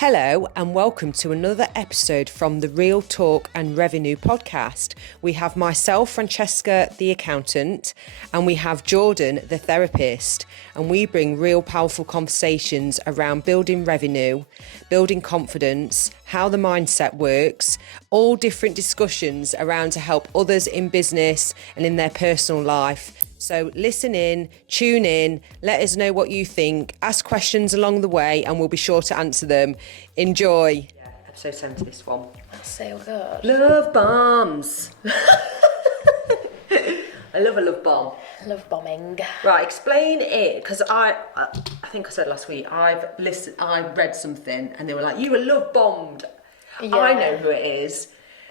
Hello and welcome to another episode from the Real Talk and Revenue podcast. We have myself, Francesca, the accountant, and we have Jordan, the therapist, and we bring real powerful conversations around building revenue, building confidence, how the mindset works, all different discussions around to help others in business and in their personal life. So listen in, tune in, let us know what you think, ask questions along the way and we'll be sure to answer them. Enjoy. Yeah, episode 7 to this one. That's so good. Love bombs. I love a love bomb. Love bombing. Right, explain it, because I think I said last week, I read something and they were like, you were love bombed. Yeah. I know who it is.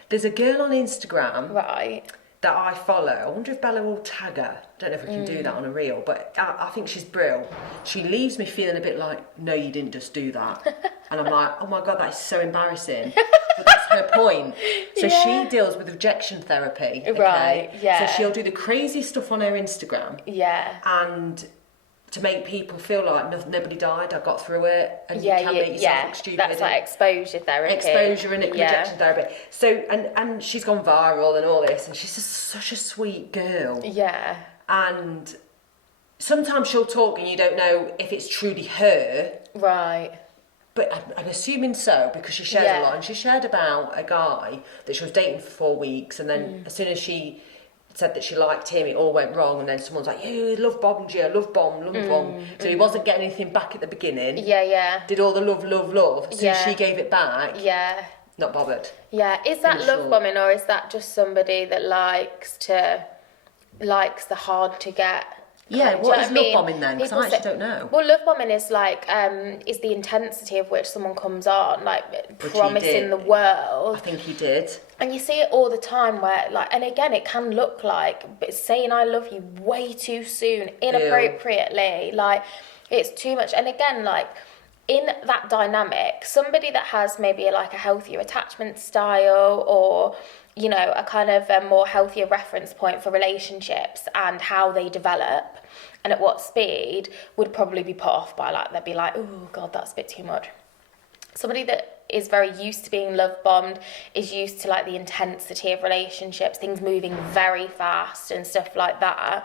There's a girl on Instagram. Right. That I follow. I wonder if Bella will tag her. Don't know if we can do that on a reel, but I think she's brilliant. She leaves me feeling a bit like, no, you didn't just do that. And I'm like, oh my God, that is so embarrassing. But that's her point. So she deals with rejection therapy. Okay? Right, yeah. So she'll do the crazy stuff on her Instagram. Yeah. And to make people feel like nobody died, I got through it, and you can make yourself look stupid. That's like exposure therapy. Exposure and rejection therapy. So, and she's gone viral and all this, and she's just such a sweet girl. Yeah. And sometimes she'll talk and you don't know if it's truly her. Right. But I'm assuming so, because she shares a lot. And she shared about a guy that she was dating for 4 weeks, and then as soon as she said that she liked him, it all went wrong, and then someone's like, yeah, love bombed you, love bomb. So he wasn't getting anything back at the beginning. Yeah. Did all the love. As soon as she gave it back, not bothered. Yeah. Is that love bombing, or is that just somebody that likes the hard to get? Yeah, what is love bombing then? Because I actually don't know. Well, love bombing is like is the intensity of which someone comes on, like promising the world. I think he did. And you see it all the time where, like, and again, it can look like saying I love you way too soon, inappropriately, like, it's too much. And again, like, in that dynamic, somebody that has maybe like a healthier attachment style, or, you know, a kind of a more healthier reference point for relationships and how they develop and at what speed, would probably be put off by, like, they'd be like, oh God, that's a bit too much. Somebody that is very used to being love bombed, is used to like the intensity of relationships, things moving very fast and stuff like that,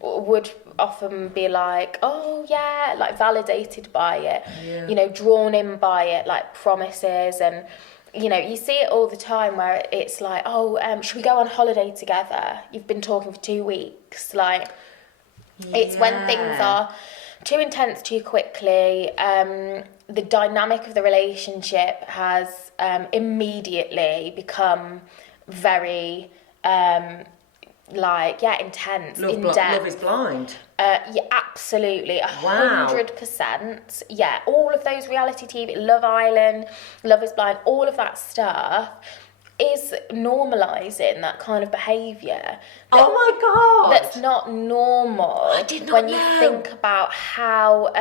would often be like, oh yeah, like validated by it, you know, drawn in by it, like promises. And you know, you see it all the time where it's like, oh, should we go on holiday together? You've been talking for 2 weeks. Like, it's when things are too intense too quickly. The dynamic of the relationship has immediately become very intense, in-depth. Love is blind. Yeah, absolutely, 100%. Yeah, all of those reality TV, Love Island, Love is Blind, all of that stuff is normalising that kind of behaviour. Oh my God! That's not normal. I did not when know. You think about how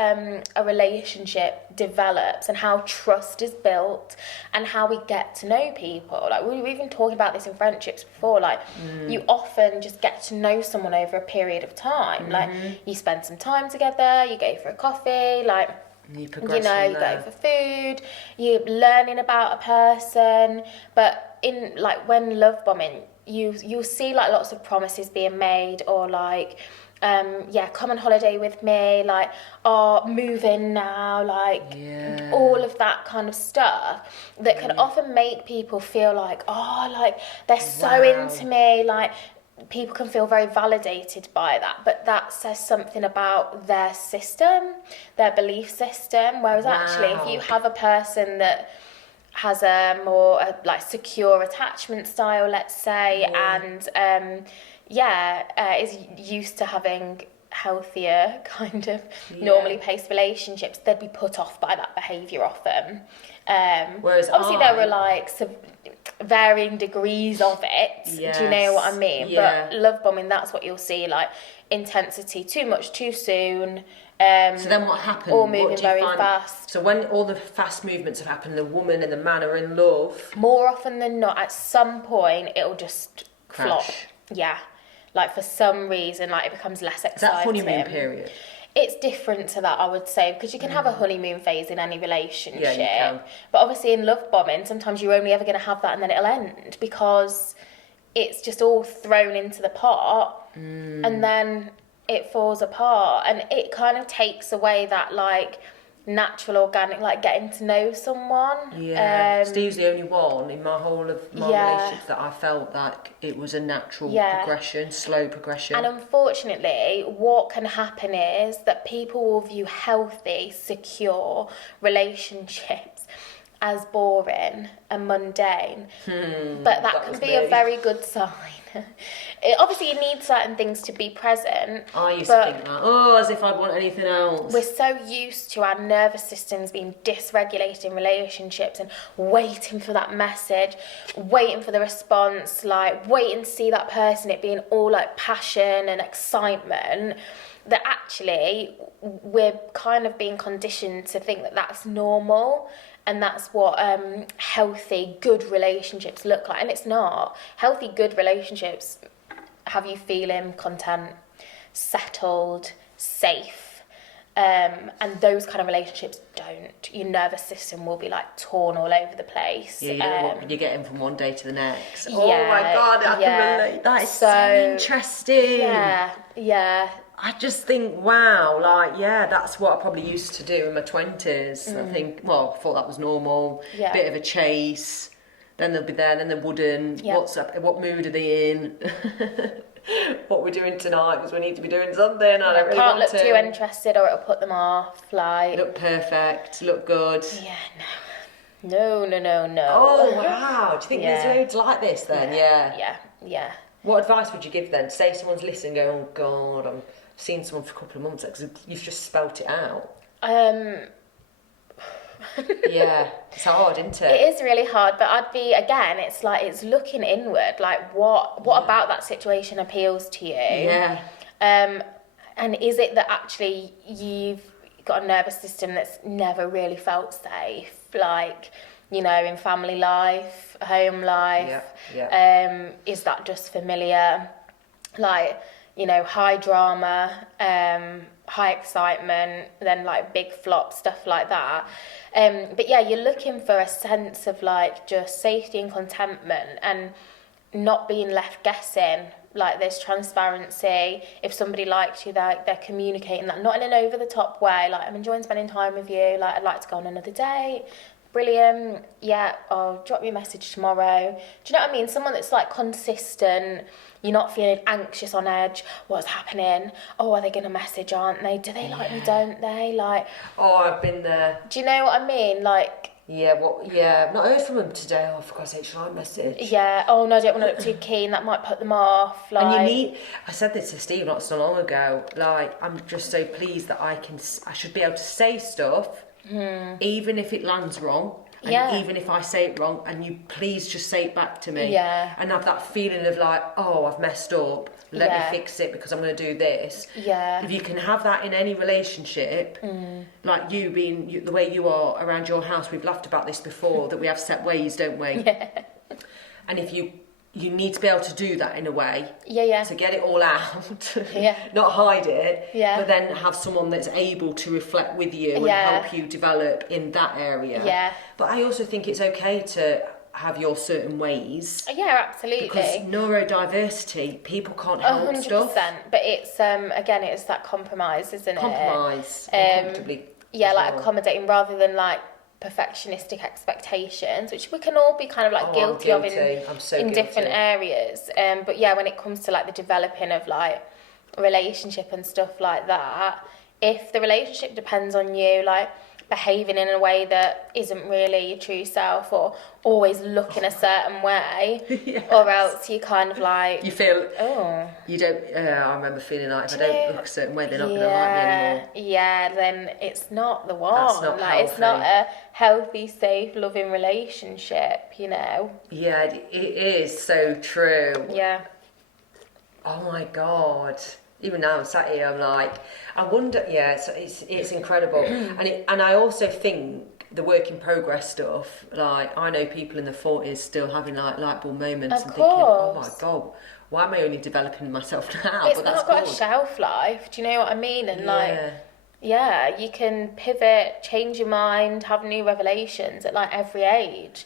a relationship develops and how trust is built and how we get to know people. Like, we were even talking about this in friendships before. Like, you often just get to know someone over a period of time. Like, you spend some time together, you go for a coffee, like, you go for food, you're learning about a person. But in, like, when love bombing, you'll see like lots of promises being made, or like, come on holiday with me, like, oh, move in now, like, all of that kind of stuff that can often make people feel like, oh, like, they're so into me, like, people can feel very validated by that, but that says something about their system, their belief system. Whereas actually, if you have a person that has a more like secure attachment style, let's say, and is used to having healthier kind of normally paced relationships, they'd be put off by that behaviour often. Whereas obviously there were like varying degrees of it. Do you know what I mean? But love bombing, that's what you'll see, like intensity, too much, too soon. So then what happened? All moving very fast. So when all the fast movements have happened, the woman and the man are in love. More often than not, at some point, it'll just flop. Yeah. Like, for some reason, like, it becomes less exciting. Is that honeymoon period? It's different to that, I would say, because you can have a honeymoon phase in any relationship. Yeah, you can. But obviously in love bombing, sometimes you're only ever going to have that and then it'll end because it's just all thrown into the pot and then it falls apart. And it kind of takes away that, like, natural, organic, like, getting to know someone. Yeah, Steve's the only one in my whole of my relationships that I felt like it was a natural progression, slow progression. And unfortunately, what can happen is that people will view healthy, secure relationships as boring and mundane. But that can be a very good sign. Obviously, you need certain things to be present. I used to think that, as if I'd want anything else. We're so used to our nervous systems being dysregulated in relationships and waiting for that message, waiting for the response, like waiting to see that person, it being all like passion and excitement, that actually we're kind of being conditioned to think that that's normal. And that's what healthy, good relationships look like. And it's not. Healthy, good relationships have you feeling content, settled, safe. And those kind of relationships don't. Your nervous system will be like torn all over the place. Yeah, you don't know what you're getting from one day to the next. Yeah, oh my God, I can relate. That is so interesting. Yeah. I just think, wow, like, that's what I probably used to do in my 20s. I think, I thought that was normal. Yeah. Bit of a chase. Then they'll be there, then they wouldn't. Yeah. What's up? What mood are they in? What we're doing tonight, because we need to be doing something. I don't really can't want look too interested or it'll put them off. Like, look perfect, look good. Yeah, no. Oh, wow. Do you think there's loads like this then? Yeah. What advice would you give then? Say someone's listening going, oh God, I'm seeing someone for a couple of months, because you've just spelt it out. Yeah, it's hard, isn't it? It is really hard, but I'd be, again, it's like, it's looking inward, like what about that situation appeals to you? Yeah. And is it that actually you've got a nervous system that's never really felt safe, like, you know, in family life, home life? Is that just familiar? Like, you know, high drama, high excitement, then like big flop, stuff like that. But yeah, you're looking for a sense of like just safety and contentment and not being left guessing. Like, there's transparency. If somebody likes you, they're communicating that, not in an over the top way, like, I'm enjoying spending time with you, like, I'd like to go on another date. Brilliant. Yeah, I'll drop you a message tomorrow. Do you know what I mean? Someone that's like consistent. You're not feeling anxious, on edge. What's happening? Oh, are they going to message, aren't they? Do they like me, don't they? Like, oh, I've been there. Do you know what I mean? Like, I've not heard from them today. Oh, for God's sake, shall I message? Yeah. Oh no, I don't want to look too keen. That might put them off. Like, and I said this to Steve not so long ago. Like, I'm just so pleased that I should be able to say stuff, even if it lands wrong. And even if I say it wrong, and you please just say it back to me. Yeah. And have that feeling of like, oh, I've messed up. Let me fix it because I'm going to do this. Yeah. If you can have that in any relationship, like you being the way you are around your house, we've laughed about this before, that we have set ways, don't we? Yeah. And if you need to be able to do that in a way. Yeah. To get it all out. Yeah. Not hide it. Yeah. But then have someone that's able to reflect with you and help you develop in that area. Yeah. But I also think it's okay to have your certain ways. Yeah, absolutely. Because neurodiversity, people can't help 100%. stuff. But it's again, it's that compromise, isn't it? Compromise. Yeah, like accommodating rather than like perfectionistic expectations, which we can all be kind of like guilty of in different areas. But yeah, when it comes to like the developing of like relationship and stuff like that, if the relationship depends on you like behaving in a way that isn't really your true self, or always looking a certain way, or else you kind of like you feel you don't. I remember feeling like if I don't look a certain way, they're not going to like me anymore. Yeah, then it's not the one. That's not like healthy. It's not a healthy, safe, loving relationship. You know. Yeah, it is so true. Yeah. Oh my God. Even now I'm sat here, I'm like, I wonder. Yeah, it's incredible, and I also think the work in progress stuff. Like, I know people in their 40s still having like light bulb moments and thinking, oh my God, why am I only developing myself now? It's not got a shelf life. Do you know what I mean? And like, Yeah, you can pivot, change your mind, have new revelations at like every age.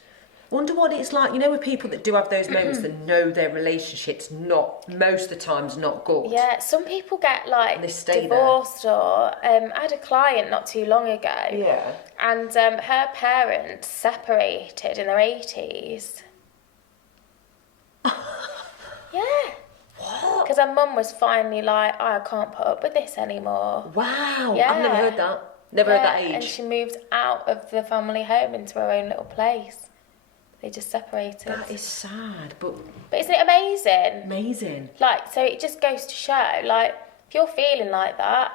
Wonder what it's like, you know, with people that do have those moments that know their relationship's not, most of the time's not good. Yeah, some people get like And they stay divorced or I had a client not too long ago. Yeah. And her parents separated in their 80s. Yeah. What? Because her mum was finally like, oh, I can't put up with this anymore. Wow. Yeah. I've never heard that. Never heard that age. And she moved out of the family home into her own little place. They just separated. That is sad, but isn't it amazing? amazing. Like, so it just goes to show, like, if you're feeling like that,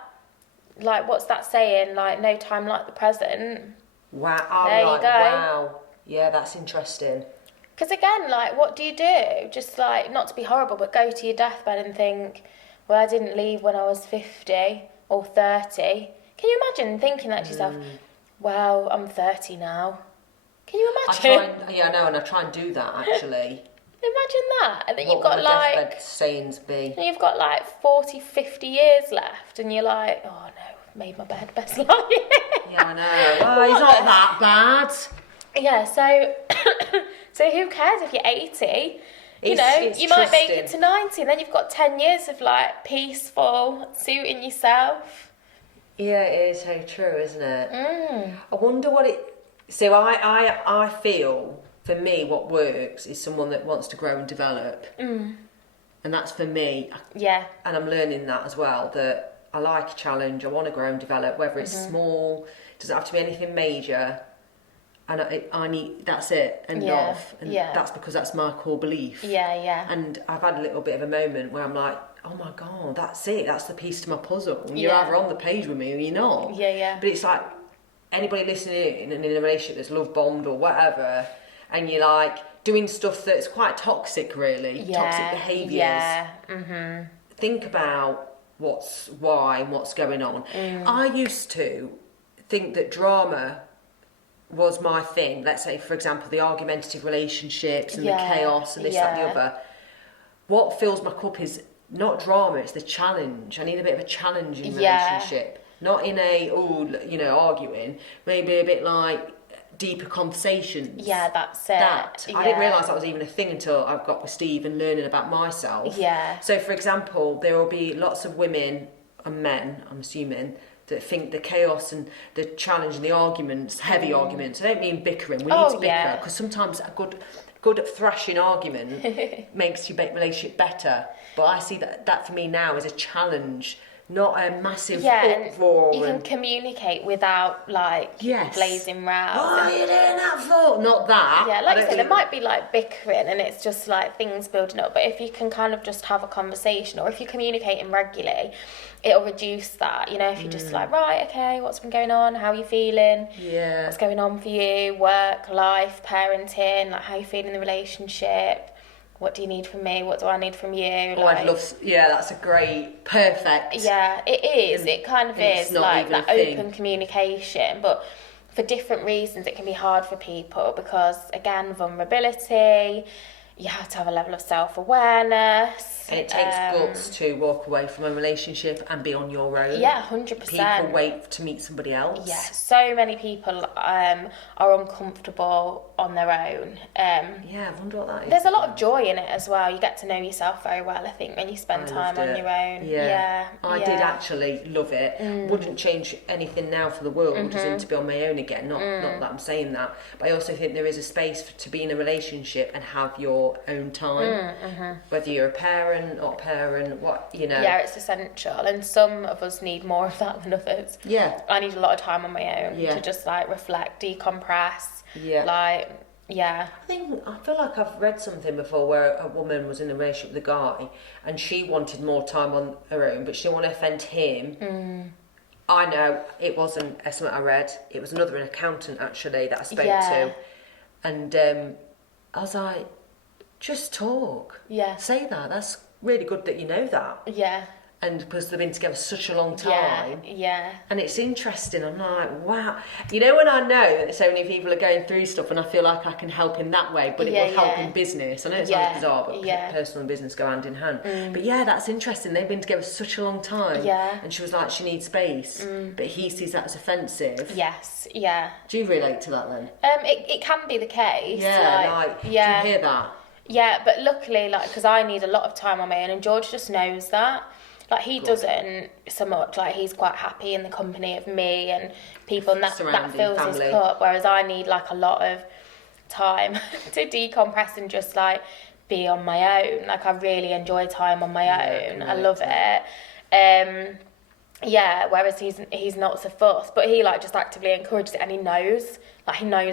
like, what's that saying? Like, no time like the present. Wow. There you go. Wow. Yeah, that's interesting. Because again, like, what do you do? Just, like, not to be horrible, but go to your deathbed and think, well, I didn't leave when I was 50 or 30. Can you imagine thinking that to yourself? Well, I'm 30 now. Can you imagine? I try and do that, actually. Imagine that. And then What you've got, would my like... deathbed sayings be? And you've got, like, 40, 50 years left, and you're like, oh, no, I've made my bed, best lie. Yeah, I know. Well, it's not that bad. Yeah, so so who cares if you're 80? It's You might make it to 90, and then you've got 10 years of, like, peaceful, suiting yourself. Yeah, it is so true, isn't it? I wonder what it... So I feel, for me, what works is someone that wants to grow and develop. And that's for me. Yeah. And I'm learning that as well, that I like a challenge, I want to grow and develop, whether it's small, it doesn't have to be anything major. And I need, that's it, and off. And that's because that's my core belief. Yeah. And I've had a little bit of a moment where I'm like, oh my God, that's it, that's the piece to my puzzle. And you're either on the page with me or you're not. Yeah. But it's like, anybody listening in and in a relationship that's love bombed or whatever, and you're like doing stuff that's quite toxic, really, toxic behaviours. Yeah. Think about why and what's going on. I used to think that drama was my thing. Let's say, for example, the argumentative relationships and the chaos and this, that, and the other. What fills my cup is not drama, it's the challenge. I need a bit of a challenge in relationship. Not in arguing. Maybe a bit like deeper conversations. Yeah, that's it. I didn't realise that was even a thing until I got with Steve and learning about myself. Yeah. So, for example, there will be lots of women and men, I'm assuming, that think the chaos and the challenge and the arguments, heavy arguments. I don't mean bickering. We need to bicker because sometimes a good thrashing argument makes your relationship better. But I see that for me now is a challenge. Not a massive uproar. You can communicate without, like, blazing rows. What are you doing that for? Not that. Yeah, like you said, there might be, like, bickering and it's just, like, things building up. But if you can kind of just have a conversation, or if you're communicating regularly, it'll reduce that. You know, if you're just like, right, okay, what's been going on? How are you feeling? Yeah. What's going on for you? Work, life, parenting, like, how you feeling in the relationship? What do you need from me? What do I need from you? I'd love... Yeah, that's a great... Perfect. Yeah, it is. It kind of is, like, that open communication. But for different reasons, it can be hard for people because, again, vulnerability... You have to have a level of self-awareness. And it takes guts to walk away from a relationship and be on your own. Yeah, 100%. People wait to meet somebody else. Yeah, so many people are uncomfortable on their own. Yeah, I wonder what that is. There's a lot of joy in it as well. You get to know yourself very well, I think, when you spend time on your own. Yeah. I did actually love it. Wouldn't change anything now for the world, as in to be on my own again. Not that I'm saying that. But I also think there is a space to be in a relationship and have your own time, whether you're a parent, not a parent, Yeah, it's essential, and some of us need more of that than others. Yeah, I need a lot of time on my own to just like reflect, decompress. I feel like I've read something before where a woman was in a relationship with a guy and she wanted more time on her own, but she didn't want to offend him. I know it wasn't something I read, it was an accountant actually that I spoke to, and I was like, just talk. Yeah. Say that. That's really good that you know that. Yeah. and because they've been together such a long time. Yeah. And it's interesting. I'm like, wow. You know, when I know that so many people are going through stuff and I feel like I can help in that way, but it will help in business. I know it sounds bizarre, but personal and business go hand in hand. But yeah, that's interesting. They've been together such a long time. Yeah. And she was like, she needs space. But he sees that as offensive. Yes, yeah. Do you relate to that then? It can be the case. Yeah, do you hear that? Yeah, but luckily, like, because I need a lot of time on my own, and George just knows that. Like, he doesn't so much. Like, he's quite happy in the company of me and people, and that fills his cup. Whereas I need, like, a lot of time to decompress and just, like, be on my own. Like, I really enjoy time on my own. I love it. Whereas he's not so fussed, but he, like, just actively encourages it, and he knows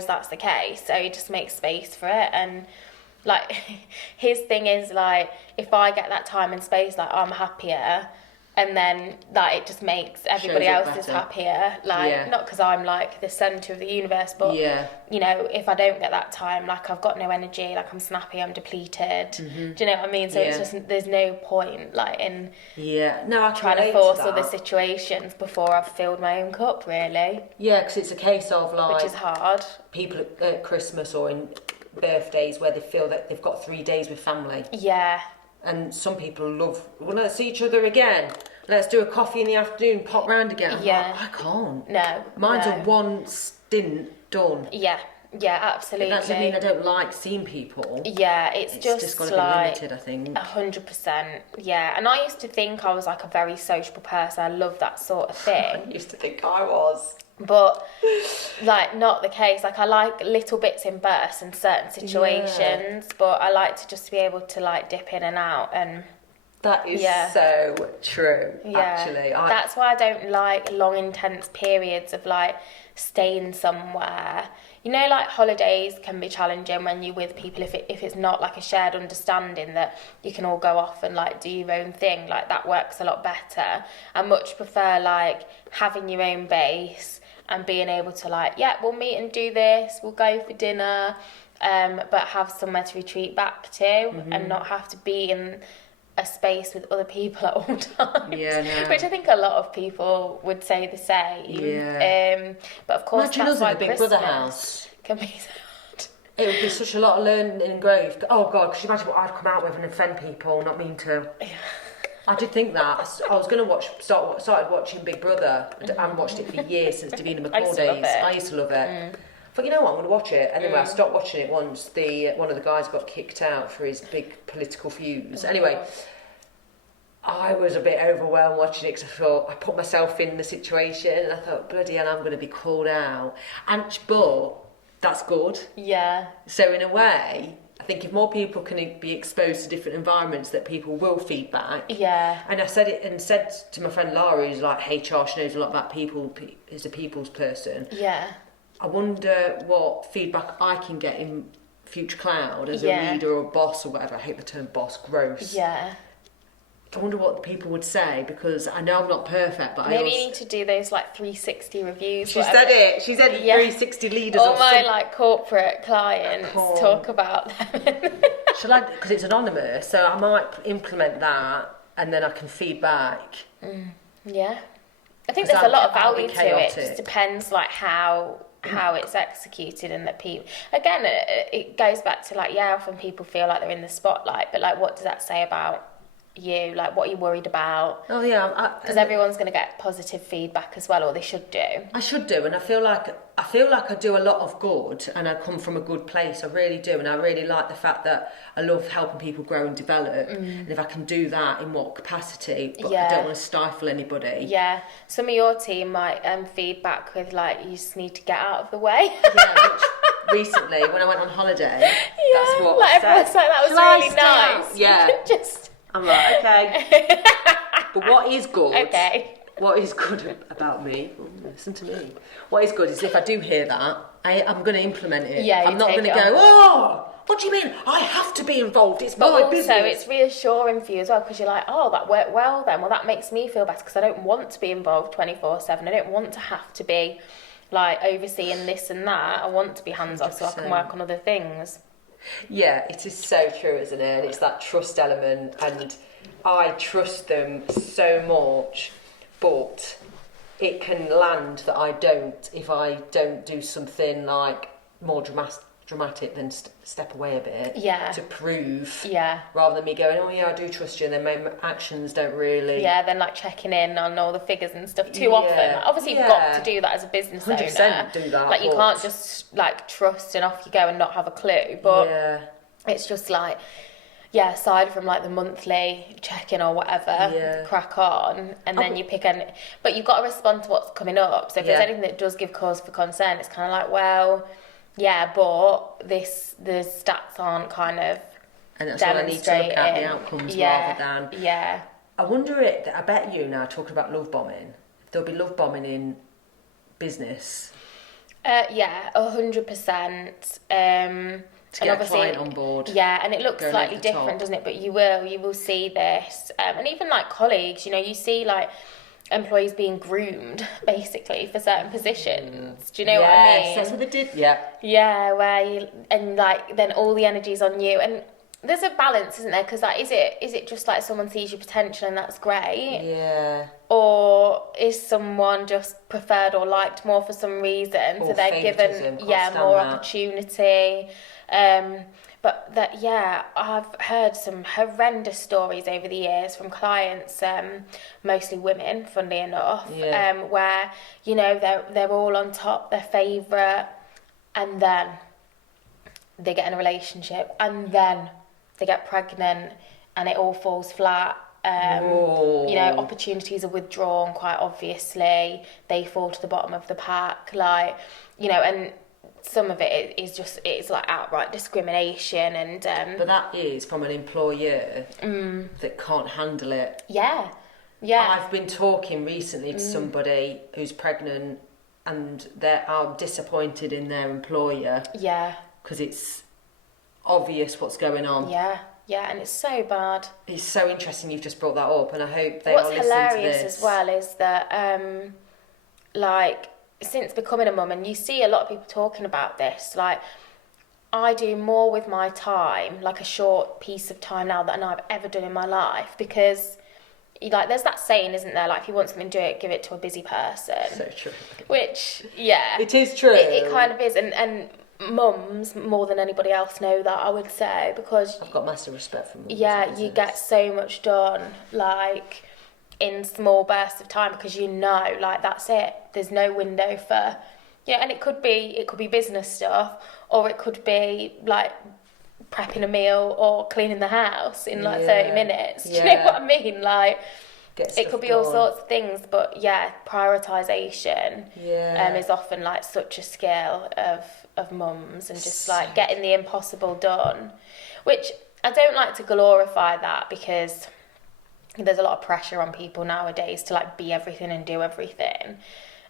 that's the case. So he just makes space for it. And like, his thing is, like, if I get that time and space, like, I'm happier, and then, like, it just makes everybody else is happier. Like, not because I'm, like, the centre of the universe, but, you know, if I don't get that time, like, I've got no energy, like, I'm snappy, I'm depleted. Do you know what I mean? So it's just, there's no point, like, in trying to force other situations before I've filled my own cup, really. Yeah, because it's a case of, like... Which is hard. People at Christmas or in birthdays where they feel that they've got 3 days with family. Yeah. And some people love, well, let's see each other again. Let's do a coffee in the afternoon, pop round again. I'm like, I can't. No. Mine's a one stint done. Yeah. Yeah, absolutely. That doesn't mean I don't like seeing people. Yeah, it's just got to like be limited, I think. 100%. Yeah, and I used to think I was like a very sociable person. I love that sort of thing. I used to think I was. But, like, not the case. Like, I like little bits in bursts in certain situations, but I like to just be able to, like, dip in and out. And that is so true, actually. That's why I don't like long, intense periods of, like, staying somewhere. You know, like, holidays can be challenging when you're with people if it's not, like, a shared understanding that you can all go off and, like, do your own thing. Like, that works a lot better. I much prefer, like, having your own base and being able to, like, we'll meet and do this, we'll go for dinner, but have somewhere to retreat back to and not have to be in a space with other people at all times. Which I think a lot of people would say the same. But of course, imagine that's us why in the Big Brother house. Can be so hard. It would be such a lot of learning and growth. Oh God, could you imagine what I'd come out with and offend people, not mean to? I did think that. I was going to started watching Big Brother. I haven't watched it for years, since Davina McCall days. I used to love it. I thought, you know what, I'm going to watch it. And then when I stopped watching it once one of the guys got kicked out for his big political views. Anyway, I was a bit overwhelmed watching it because I thought, I put myself in the situation and I thought, bloody hell, I'm going to be called out. But that's good. Yeah. So in a way, I think if more people can be exposed to different environments, that people will feed back. Yeah. And I said to my friend Lara, who's like HR, she knows a lot about people, is a people's person. Yeah. I wonder what feedback I can get in Future Cloud as a leader or a boss or whatever. I hate the term boss, gross. Yeah. I wonder what people would say, because I know I'm not perfect, but maybe you need to do those, like, 360 reviews. She said it. She said 360 leaders. All my like corporate clients talk about them. Shall I? Because it's anonymous, so I might implement that, and then I can feed back. Yeah, I think there's a lot of value to it. It just depends, like, how it's executed, and that people, again, it goes back to, like, often people feel like they're in the spotlight, but, like, what does that say about you? Like, what are you worried about? Oh yeah, because everyone's going to get positive feedback as well, or they should do. I should do, and I feel like I do a lot of good, and I come from a good place. I really do, and I really like the fact that I love helping people grow and develop. And if I can do that, in what capacity? But I don't want to stifle anybody. Yeah, some of your team might feedback with, like, you just need to get out of the way. Which recently, when I went on holiday, that's what like, I said. Everyone's like, that was really nice. Yeah. Just. I'm like, okay. But what is good? Okay. What is good about me? Listen to me. What is good is if I do hear that, I'm going to implement it. Yeah, I'm not going to go, what do you mean? I have to be involved. It's my business. Also, it's reassuring for you as well, because you're like, oh, that worked well then. Well, that makes me feel better, because I don't want to be involved 24/7. I don't want to have to be, like, overseeing this and that. I want to be hands off so I can work on other things. Yeah, it is so true, isn't it? And it's that trust element, and I trust them so much, but it can land that I don't if I don't do something like more dramatic than step away a bit to prove, rather than me going, oh yeah, I do trust you, and then my actions don't really. Yeah, then like checking in on all the figures and stuff too often. Like, obviously, you've got to do that as a business 100% owner. do that. Like, you can't just like trust and off you go and not have a clue. But it's just like, aside from like the monthly check-in or whatever, crack on, and then you pick but you've got to respond to what's coming up. So if there's anything that does give cause for concern, it's kind of like, well, yeah, but the stats aren't kind of and that's what I need to look at, the outcomes rather than. Yeah. I wonder I bet you now, talking about love bombing, if there'll be love bombing in business. 100%. To get a client on board. Yeah, and it looks slightly different, doesn't it? But you will see this. And even like colleagues, you see like employees being groomed basically for certain positions. Do you know what I mean? That's what they did. Yeah. Yeah, and like then all the energy's on you, and there's a balance, isn't there? Because like, is it just like someone sees your potential and that's great? Yeah. Or is someone just preferred or liked more for some reason, or so they're given more opportunity? But that, I've heard some horrendous stories over the years from clients, mostly women, funnily enough, where, they're all on top, their favourite, and then they get in a relationship, and then they get pregnant, and it all falls flat. Opportunities are withdrawn, quite obviously. They fall to the bottom of the pack, and some of it is just, it's like outright discrimination, and but that is from an employer that can't handle it. I've been talking recently to somebody who's pregnant, and they are disappointed in their employer because it's obvious what's going on. And it's so bad. It's so interesting you've just brought that up, and I hope they are listening to this. What's hilarious as well is that since becoming a mum, and you see a lot of people talking about this, like, I do more with my time, like a short piece of time now, than I've ever done in my life, because like, there's that saying, isn't there, like, if you want something, do it, give it to a busy person. So true. Which, it is true. It kind of is, and mums more than anybody else know that, I would say, because I've got massive respect for mums. You get so much done, like, in small bursts of time, because like, that's it. There's no window for, and it could be business stuff, or it could be like prepping a meal or cleaning the house in like 30 minutes. Do you know what I mean? Like, it could be all sorts of things, but prioritization is often like such a skill of mums, and just like getting the impossible done, which I don't like to glorify that, because there's a lot of pressure on people nowadays to like be everything and do everything,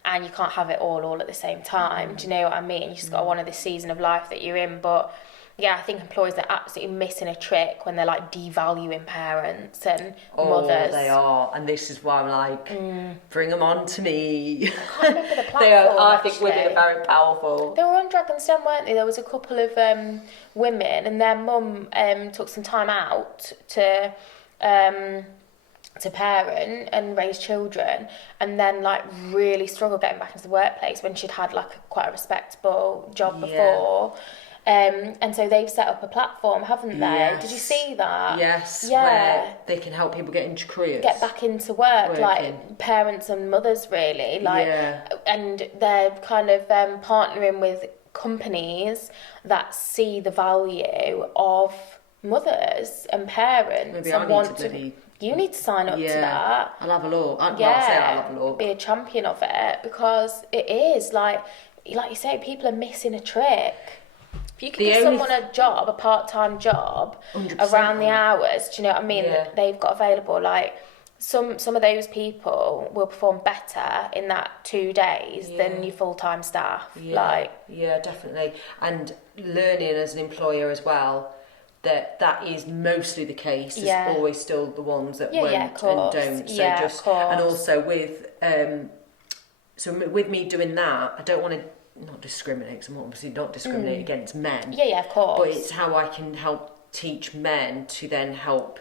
and you can't have it all at the same time. Do you know what I mean? You just got to honour this season of life that you're in. But I think employers are absolutely missing a trick when they're like devaluing parents and mothers. They are, and this is why I'm like, bring them on to me. I can't remember the platform. I think women are very powerful. They were on Dragon's Den, weren't they? There was a couple of women, and their mum took some time out to parent and raise children, and then like really struggled getting back into the workplace when she'd had like quite a respectable job before. And so they've set up a platform, haven't they? Yes. Did you see that? Yes. Where they can help people get into careers, get back into work, like parents and mothers, really, like, and they're kind of partnering with companies that see the value of mothers and parents. Maybe and I need to you need to sign up to that. I'll have a look. I'll have a look. Be a champion of it, because it is like you say, people are missing a trick. If you could give someone a job, a part-time job, 100%. around the hours, do you know what I mean, that they've got available, like, some of those people will perform better in that 2 days than your full-time staff. Definitely. And learning as an employer as well, that is mostly the case. There's always still the ones that won't and don't. So and also with with me doing that, I don't want to not discriminate, because I'm obviously not discriminating against men. Yeah, of course. But it's how I can help teach men to then help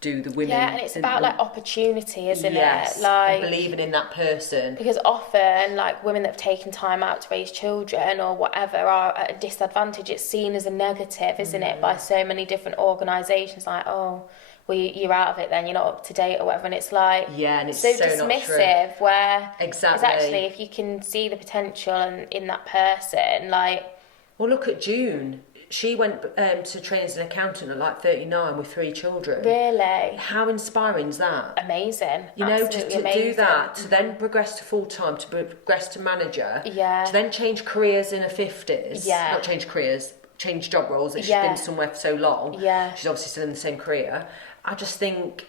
do the women. Yeah, and it's about like opportunity, isn't yes, it? Like believing in that person. Because often, like, women that have taken time out to raise children or whatever are at a disadvantage. It's seen as a negative, isn't it, by so many different organisations, like, oh, well, you're out of it then, you're not up to date or whatever, and it's like, yeah, and it's so so dismissive, not true. where exactly. it's actually, if you can see the potential in that person, like... Well, look at June. She went to train as an accountant at like 39 with 3 children. Really? How inspiring is that? Amazing. You know, Absolutely to amazing. do that, to then progress to full-time, to progress to manager, Yeah. to then change careers in her 50s. Yeah. Not change careers, change job roles, that she's Yeah. been somewhere for so long. Yeah. She's obviously still in the same career. I just think,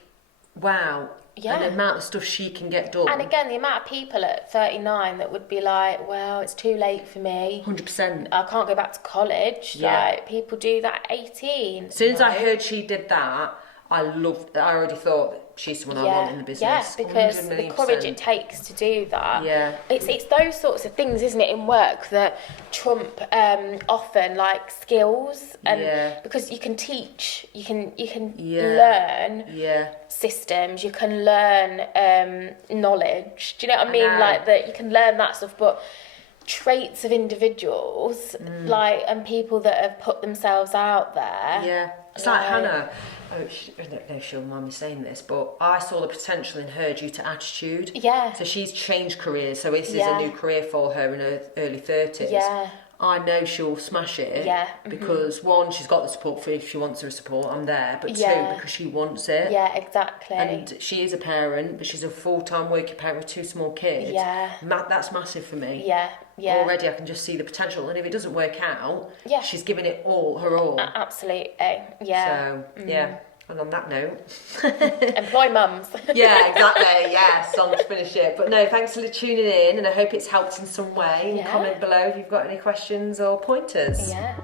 wow, Yeah. and the amount of stuff she can get done. And again, the amount of people at 39 that would be like, well, it's too late for me. 100%. I can't go back to college. Yeah. Like, people do that at 18. As soon as I heard she did that, I already thought she's someone I want in the business. Yeah, because 100 the million courage percent. it takes to do that. Yeah. It's those sorts of things, isn't it, in work that trump often, like, skills. And Yeah. because you can teach, you can Yeah. learn Yeah. systems, you can learn knowledge. Do you know what I mean? know. Like, that you can learn that stuff, but traits of individuals, like, and people that have put themselves out there. Yeah. It's like Hannah. I don't know if she'll mind me saying this, but I saw the potential in her due to attitude. Yeah. So she's changed careers. So this is Yeah. a new career for her in her early 30s. Yeah. I know she'll smash it. Yeah. Because one, she's got the support for if she wants her support, I'm there. But Yeah. two, because she wants it. Yeah, exactly. And she is a parent, but she's a full-time working parent with 2 small kids. Yeah. That's massive for me. Yeah, yeah. Already I can just see the potential. And if it doesn't work out, Yeah. she's giving it all, her all. Absolutely, yeah. So, yeah. And on that note... Employ mums. yeah, exactly. Yes, on to finish it. But no, thanks for tuning in, and I hope it's helped in some way. And Yeah. comment below if you've got any questions or pointers. Yeah.